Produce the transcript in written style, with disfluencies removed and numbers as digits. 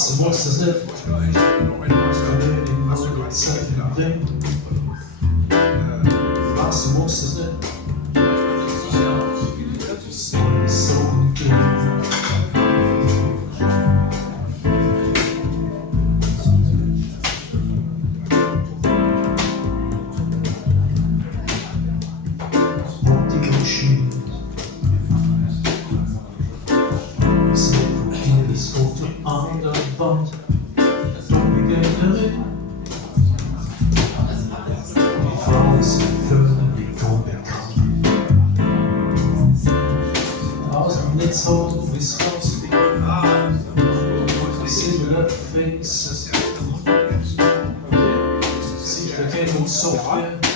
Was muss es nicht? Was muss es nicht? So an der Wand, dumme Gängerin. Die Frau ist völlig unbekannt. Aus dem Netz hoch bis raus, similar faces, Sicherkennungssoftware.